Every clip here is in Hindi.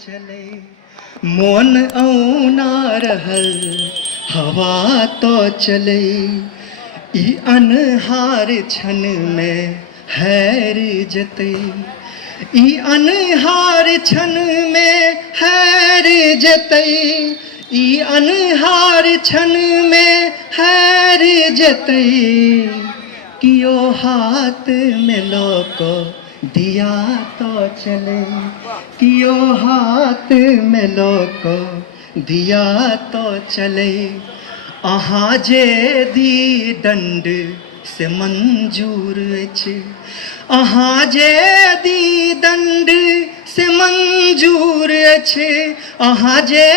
चले मोन औना रहल हवा तो चले ई अनहार क्षण में हैर जते ई अनहार क्षण में हैर जते ई अनहार क्षण में हैर जते कियो हाथ में लोको दिया तो चले कियो हाथ में लोको दिया तो चले अहाँ जे दी दंड से मंजूर अछि अहाँ जे दी दंड से मंजूर अछि अहाँ जे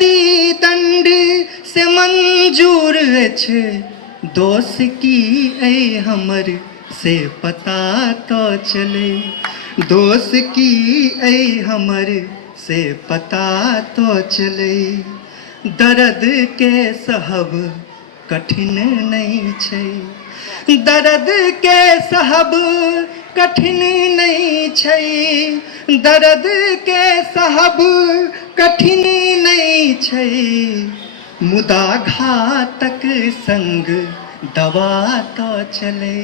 दी दंड से मंजूर अछि दोष की ऐ हमर से पता तो चले दोष की ऐ हमर से पता तो चले दर्द के सहब कठिन नहीं छै दर्द के सहब कठिन नहीं छै दर्द के सहब कठिन नहीं छै मुदा घातक संग दवा तो चले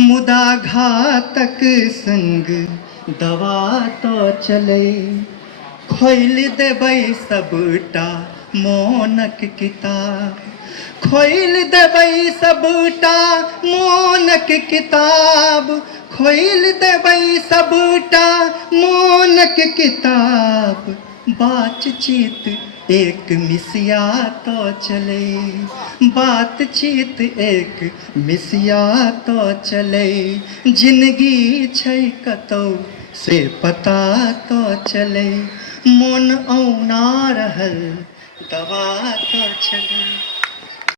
मुदा घातक संग दवा तो चले खोल देबै सबटा मोनक किताब खोल देबै सबटा मोनक किताब खोल देबै सबटा मोनक किताब बातचीत एक मिसिया तो चले बातचीत एक मिसिया तो चले जिंदगी छै कतौ से पता तो चले मोन औना रहल दवा तो चले।